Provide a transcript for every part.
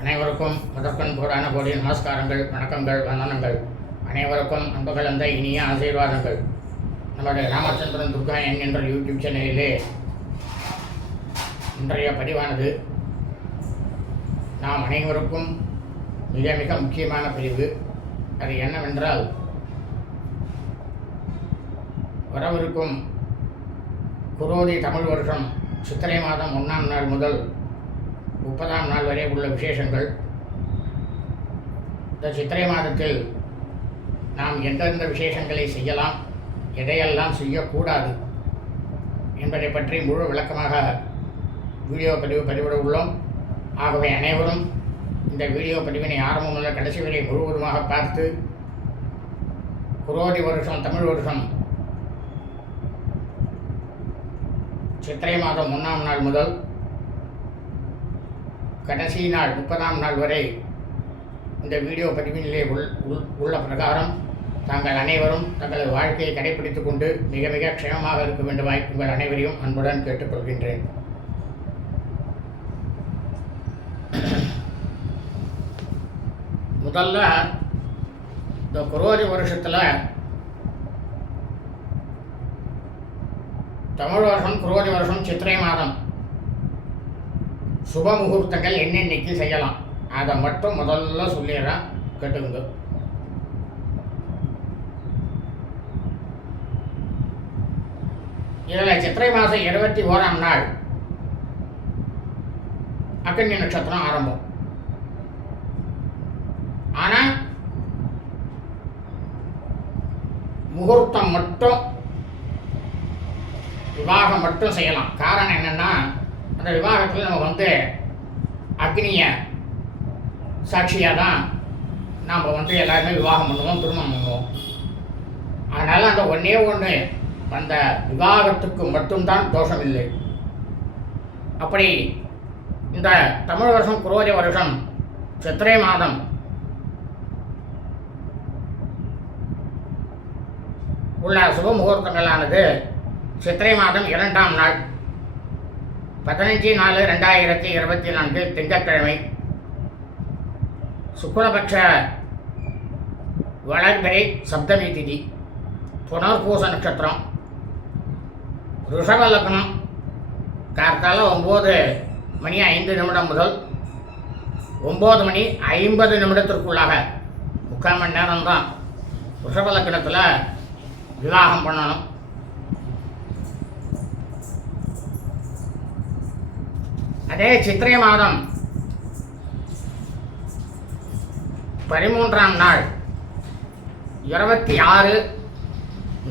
அனைவருக்கும் முதற்கண் கோடான கோடி நமஸ்காரங்கள் வணக்கங்கள் வந்தனங்கள். அனைவருக்கும் அன்பு கலந்த இனிய ஆசீர்வாதங்கள். நம்முடைய ராமச்சந்திரன் துர்கா என்கின்ற யூடியூப் சேனலிலே இன்றைய பதிவானது நாம் அனைவருக்கும் மிக மிக முக்கியமான பதிவு. அது என்னவென்றால் வரவிருக்கும் குரோதி தமிழ் வருஷம் சித்திரை மாதம் ஒன்றாம் நாள் முதல் முப்பதாம் நாள் வரை உள்ள விசேஷங்கள். இந்த சித்திரை மாதத்தில் நாம் எந்தெந்த விசேஷங்களை செய்யலாம் எதையெல்லாம் செய்யக்கூடாது என்பதை பற்றி முழு விளக்கமாக வீடியோ பதிவு பதிவிட உள்ளோம். ஆகவே அனைவரும் இந்த வீடியோ பதிவினை ஆரம்பம் முதல் கடைசி வரை முழுவதுமாக பார்த்து குரோதி வருஷம் தமிழ் வருஷம் சித்திரை மாதம் ஒன்றாம் நாள் முதல் கடைசி நாள் முப்பதாம் நாள் வரை இந்த வீடியோ பதிவினிலே உள் உள்- உள்ள பிரகாரம் தாங்கள் அனைவரும் தங்களது வாழ்க்கையை கடைபிடித்துக் கொண்டு மிக மிக க்ஷேமமாக இருக்க வேண்டுமாய் உங்கள் அனைவரையும் அன்புடன் கேட்டுக்கொள்கின்றேன். முதல்ல இந்த குரோதி வருஷத்தில் தமிழ் வருஷம் குரோதி வருஷம் சித்திரை மாதம். சுப முகூர்த்தங்கள் என்னென்னைக்கு செய்யலாம்? அதை மட்டும் முதல்ல சொல்லிடுறேன் கேட்டுங்க இதில் சித்திரை மாதம் இருபத்தி ஓராம் நாள். அக்கன்னி நட்சத்திரம் ஆரம்பம். ஆனால் முகூர்த்தம் மட்டும் விவாகம் மட்டும் செய்யலாம். காரணம் என்னென்னா அந்த விவாகத்தில் நம்ம வந்து அக்னியை சாட்சியாக தான் நாம் வந்து எல்லாருமே விவாகம் பண்ணுவோம் திருமணம் பண்ணுவோம். அதனால் அந்த ஒன்றே ஒன்று அந்த விவாகத்துக்கு மட்டும்தான் தோஷம் இல்லை அப்படி இந்த தமிழ் வருஷம் குரோதி வருஷம் சித்திரை மாதம் உள்ள சுப முகூர்த்தங்களானது சித்திரை மாதம் இரண்டாம் நாள். பதினஞ்சு நாலு ரெண்டாயிரத்தி இருபத்தி நான்கு திங்கட்கிழமை சுக்லபட்ச வளர்பிறை சப்தமி திதி புனர்பூச நட்சத்திரம் ரிஷப லக்னம் கார்த்தால ஒம்பது மணி ஐந்து நிமிடம் முதல் ஒம்பது மணி ஐம்பது நிமிடத்திற்குள்ளாக முக்கால் மணி நேரம் தான் ரிஷப லக்னத்தில் விவாகம் பண்ணணும். அதே சித்திரை மாதம் பதிமூன்றாம் நாள் இருபத்தி ஆறு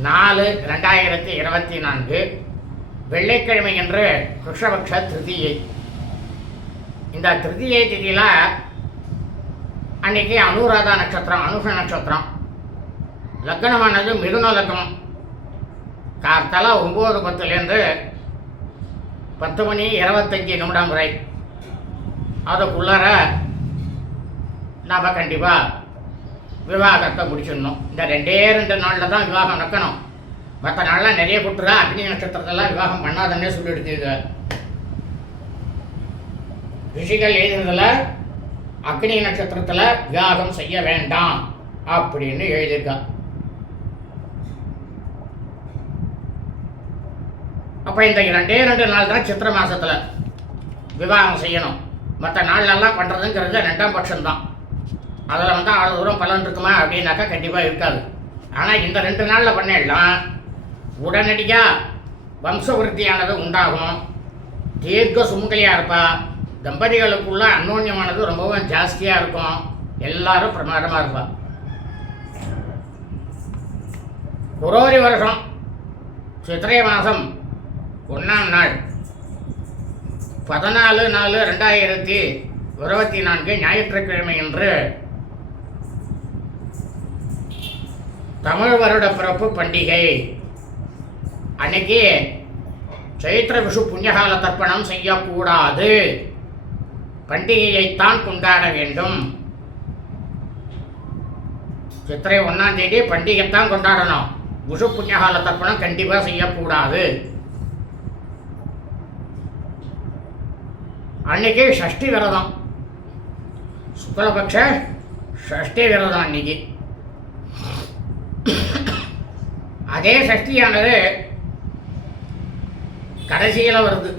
நாலு ரெண்டாயிரத்தி இருபத்தி நான்கு வெள்ளிக்கிழமை என்று கிருஷ்ணபக்ஷ திருதியை. இந்த திருதியை திதியில் அன்னைக்கு அனுராதா நட்சத்திரம் அனுஷ நட்சத்திரம். லக்னமானது மிதுன லக்னம். கார்த்தால ஒம்பது பத்துலேருந்து பத்து மணி இருபத்தஞ்சி நிமிடம் வரை. அதுக்குள்ளார நாம் கண்டிப்பாக விவாகத்தை முடிச்சிடணும். இந்த ரெண்டே ரெண்டு நாளில் தான் விவாகம் நடக்கணும். மற்ற நாளெலாம் நிறைய குட்டுறா அக்னி நட்சத்திரத்தெல்லாம் விவாகம் பண்ணாதன்னே சொல்லிடுது ரிஷிகள் எழுதுனதில் அக்னி நட்சத்திரத்தில் விவாகம் செய்ய வேண்டாம் அப்படின்னு எழுதியிருக்கான் அப்போ இந்த ரெண்டே ரெண்டு நாள் தான் சித்திரை மாதத்தில் விவாகம் செய்யணும். மற்ற நாள்லெல்லாம் பண்ணுறதுங்கிறது ரெண்டாம் பட்சம்தான். அதில் வந்து அவ்வளோ தூரம் பலன் இருக்குமா அப்படின்னாக்கா கண்டிப்பாக இருக்காது. ஆனால் இந்த ரெண்டு நாளில் பண்ணிடலாம் உடனடியாக வம்சவருத்தியானது உண்டாகும். தீர்க்க சுமங்கலியாக இருப்பா. தம்பதிகளுக்குள்ள அந்யோன்யமானது ரொம்பவும் ஜாஸ்தியாக இருக்கும். எல்லாரும் பிரமாதமாக இருப்பா. குரோரி வருஷம் சித்திரை மாதம் ஒன்றாம் நாள். பதினாலு நாலு ரெண்டாயிரத்தி இருபத்தி நான்கு ஞாயிற்றுக்கிழமை என்று தமிழ் வருட பிறப்பு பண்டிகை. அன்னைக்கு சைத்திர விஷு புண்ணியகால தர்ப்பணம் செய்யக்கூடாது. பண்டிகையைத்தான் கொண்டாட வேண்டும். சித்திரை ஒன்றாம் தேதி பண்டிகைத்தான் கொண்டாடணும். விஷு புண்ணியகால தர்ப்பணம் கண்டிப்பாக செய்யக்கூடாது. அன்னைக்கு ஷஷ்டி விரதம். சுக்லபக்ஷ ஷஷ்டி விரதம் அன்னைக்கு. அதே சஷ்டியானது கடைசியில் வருது.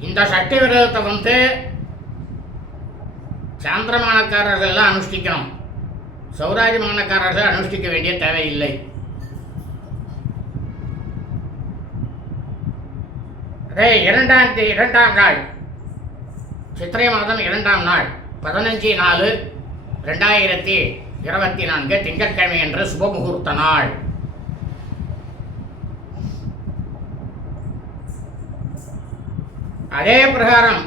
இந்த சஷ்டி விரதத்தை வந்து சாந்திரமானக்காரர்கள்லாம் அனுஷ்டிக்கணும். சௌராஜமானக்காரர்கள் அனுஷ்டிக்க வேண்டிய தேவையில்லை. அதே இரண்டாம் தே இரண்டாம் நாள். சித்திரை மாதம் இரண்டாம் நாள் பதினஞ்சு நாலு ரெண்டாயிரத்தி இருபத்தி நான்கு திங்கட்கிழமை என்று சுபமுகூர்த்த நாள். அதே பிரகாரம்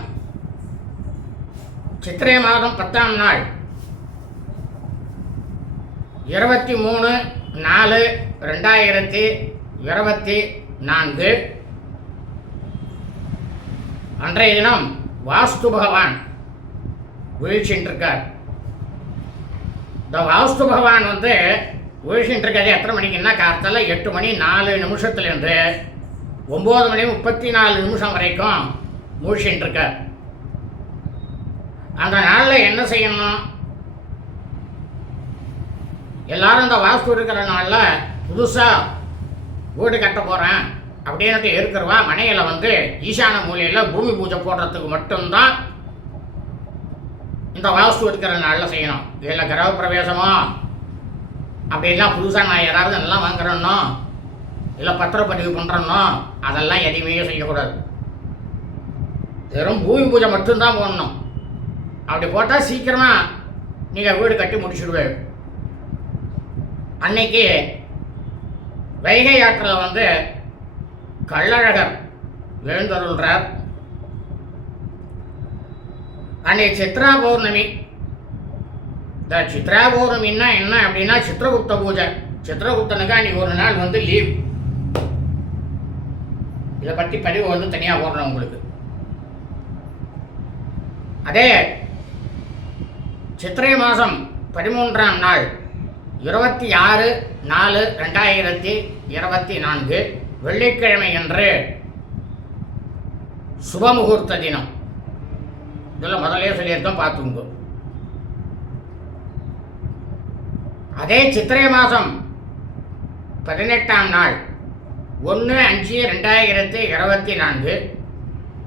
சித்திரை மாதம் பத்தாம் நாள். இருபத்தி மூணு நாலு ரெண்டாயிரத்தி இருபத்தி நான்கு அன்றைய தினம் வாஸ்து பகவான் வீழ்ச்சின்னு இந்த வாஸ்து பகவான் வந்து வீழ்ச்சின்னு எத்தனை மணிக்குன்னா காலத்தில் எட்டு மணி நாலு நிமிஷத்துலேருந்து ஒம்பது மணி முப்பத்தி நாலு நிமிஷம் வரைக்கும் மூழ்கின்னு அந்த நாளில் என்ன செய்யணும்? எல்லாரும் இந்த வாஸ்து இருக்கிற நாளில் புதுசாக வீடு கட்ட போகிறேன் அப்படின்னுட்டு இருக்கிறவா? மனையில் வந்து ஈசான மூலையில் பூமி பூஜை போடுறதுக்கு மட்டும்தான் இந்த வாஸ்து இருக்கிற நாளில் செய்யணும். இதில் கிரக பிரவேசமோ? அப்படிலாம் புதுசாக நான் யாராவது நல்லா வாங்குறேன்னோ இல்லை பத்திரப்பதிவு பண்ணுறேன்னோ அதெல்லாம் எதையுமே செய்யக்கூடாது. வெறும் பூமி பூஜை மட்டும்தான் போடணும். அப்படி போட்டால் சீக்கிரமாக நீங்கள் வீடு கட்டி முடிச்சுடுவேன் அன்னைக்கு வைகை ஆற்றில் வந்து கள்ளழகர் எழுந்தருள்றார். அன்னைக்கு சித்ரா பௌர்ணமி. இந்த சித்ரா பௌர்ணமின்னா என்ன அப்படின்னா சித்திரகுப்த பூஜை. சித்திரகுப்தனுக்கு அன்னைக்கு ஒரு நாள் வந்து லீவ். இதை பற்றி பதிவு வந்து தனியாக போடுறேன் உங்களுக்கு. அதே சித்திரை மாதம் பதிமூன்றாம் நாள் இருபத்தி ஆறு நாலு ரெண்டாயிரத்தி இருபத்தி நான்கு. வெள்ளிக்கிழமை அன்று சுபமுகூர்த்த தினம். இதெல்லாம் முதலே சொல்லியிருக்கோம் பார்த்துங்க அதே சித்திரை மாதம் பதினெட்டாம் நாள் ஒன்று அஞ்சு ரெண்டாயிரத்தி இருபத்தி நான்கு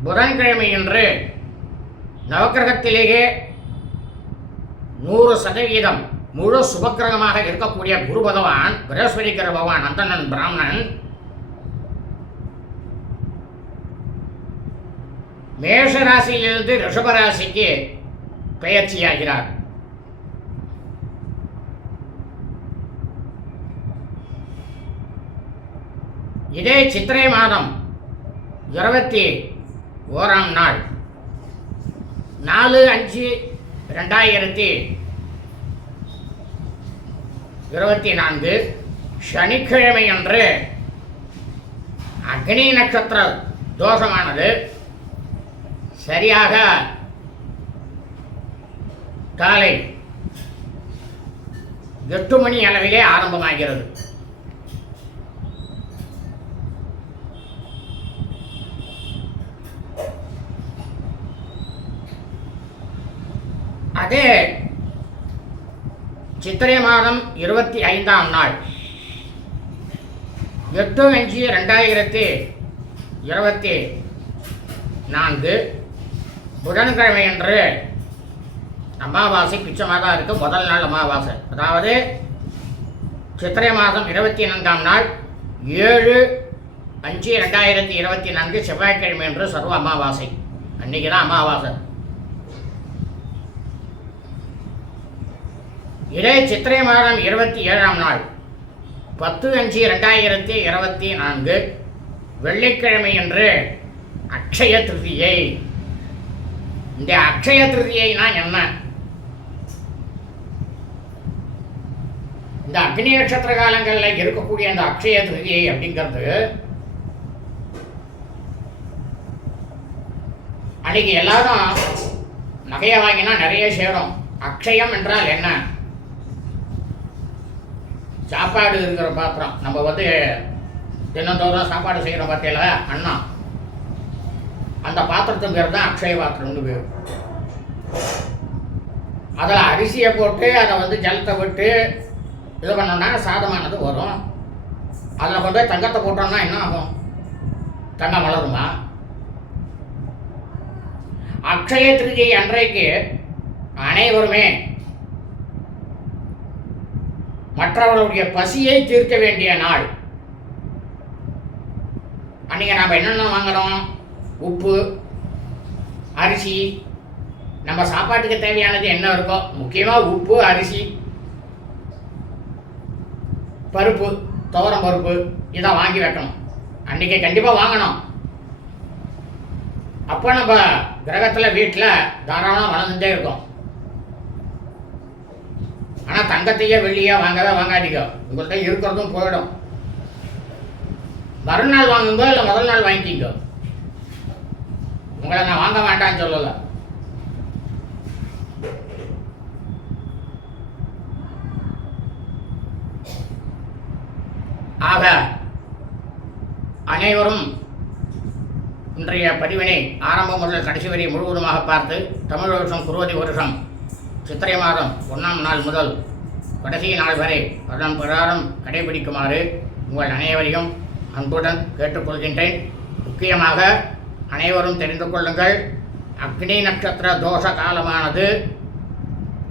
புதன்கிழமையன்று நவக்கிரகத்திலேயே நூறு சதவீதம் முழு சுபக்கிரகமாக இருக்கக்கூடிய குரு பகவான் பிரகஸ்பதி பகவான் அந்தணன் பிராமணன் மேஷ ராசியிலிருந்து ரிஷபராசிக்கு பெயர்ச்சியாகிறார். இதே சித்திரை மாதம் இருபத்தி ஓராம் நாள். நாலு அஞ்சு ரெண்டாயிரத்தி இருபத்தி நான்கு சனிக்கிழமை அன்று அக்னி நட்சத்திர தோஷமானது சரியாக. காலை எட்டு மணி அளவிலே ஆரம்பமாகிறது. அதே சித்திரை மாதம் இருபத்தி ஐந்தாம் நாள். எட்டு அஞ்சு ரெண்டாயிரத்தி இருபத்தி நான்கு புதன்கிழமை அன்று அமாவாசை பிச்சமாக தான் இருக்குது முதல் நாள் அமாவாசை. அதாவது சித்திரை மாதம் இருபத்தி நான்காம் நாள் ஏழு அஞ்சு ரெண்டாயிரத்தி இருபத்தி நான்கு செவ்வாய்க்கிழமை என்று சர்வ அமாவாசை. அன்றைக்கி தான் அமாவாசை. இதே சித்திரை மாதம் இருபத்தி ஏழாம் நாள் பத்து அஞ்சு ரெண்டாயிரத்தி இருபத்தி நான்கு. வெள்ளிக்கிழமை என்று அக்ஷய திருதியை இந்த அக்ஷய திருதியைனா என்ன? இந்த அக்னி நட்சத்திர காலங்களில் இருக்கக்கூடிய அந்த அக்ஷய திருதியை அப்படிங்கிறது அன்னைக்கு எல்லாரும் நகையை வாங்கினா நிறைய சேரும். அக்ஷயம் என்றால் என்ன? சாப்பாடு இருக்கிற பாத்திரம். நம்ம வந்து தினந்தோறும் சாப்பாடு செய்கிறோம் பார்த்தீங்களா அண்ணா. அந்த பாத்திரத்துக்கு பேர் தான் அக்ஷய பாத்திரம்னு பேர். அதில் அரிசியை போட்டு அதை வந்து ஜலத்தை விட்டு இது பண்ணோம்னா சாதமானது வரும். அதில் கொண்டு போய் தங்கத்தை போட்டோம்னா என்ன ஆகும்? தங்கம் வளருமா? அக்ஷய திருதியை அன்றைக்கு அனைவருமே மற்றவர்களுடைய பசியை தீர்க்க வேண்டிய நாள். அன்றைக்கி நாம் என்னென்ன வாங்குறோம்? உப்பு அரிசி. நம்ம சாப்பாட்டுக்கு தேவையானது என்ன இருக்கோ முக்கியமாக உப்பு அரிசி பருப்பு துவரம் பருப்பு இதை வாங்கி வைக்கணும். அன்றைக்கி கண்டிப்பாக வாங்கணும். அப்போ நம்ம கிரகத்தில் வீட்டில் தாராளம் வளர்ந்துட்டே இருக்கோம். ஆனால் தங்கத்தையே வெள்ளியா வாங்கவே வாங்காதீங்க. உங்கள்கிட்ட இருக்கிறதும் போயிடும். மறுநாள் வாங்குங்க இல்லை முதல் நாள் வாங்கிக்கிங்க. உங்களை நான் வாங்க வேண்டாம்னு சொல்லலை. ஆக அனைவரும் இன்றைய பதிவினை ஆரம்பம் முதல் கடைசி வரை முழுவதுமாக பார்த்து தமிழ் வருஷம் குருவதி வருஷம் சித்திரை மாதம் ஒன்றாம் நாள் முதல் கடைசி நாள் வரை அதன் பிரகாரம் கடைபிடிக்குமாறு உங்கள் அனைவரையும் அன்புடன் கேட்டுக்கொள்கின்றேன். முக்கியமாக அனைவரும் தெரிந்து கொள்ளுங்கள். அக்னி நட்சத்திர தோஷ காலமானது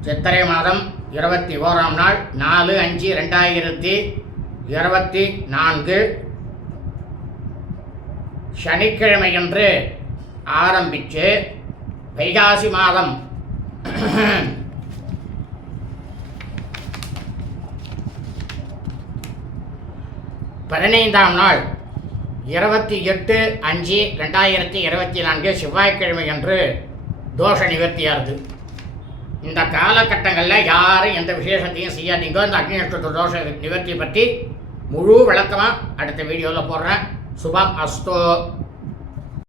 சித்திரை மாதம் இருபத்தி ஓராம் நாள் நாலு அஞ்சு ரெண்டாயிரத்தி இருபத்தி நான்கு. சனிக்கிழமையன்று ஆரம்பித்து வைகாசி மாதம். பதினைந்தாம் நாள் இருபத்தி எட்டு அஞ்சு ரெண்டாயிரத்தி இருபத்தி நான்கு செவ்வாய்க்கிழமை அன்று தோஷ நிவர்த்தியாகுது இந்த காலகட்டங்களில் யாரும் எந்த விசேஷத்தையும் செய்யாதீங்க இந்த அக்னிஷ்ட தோஷ நிவர்த்தி பற்றி முழு விளக்கமாக அடுத்த வீடியோவில் போடுறேன். சுபம் அஸ்தோ.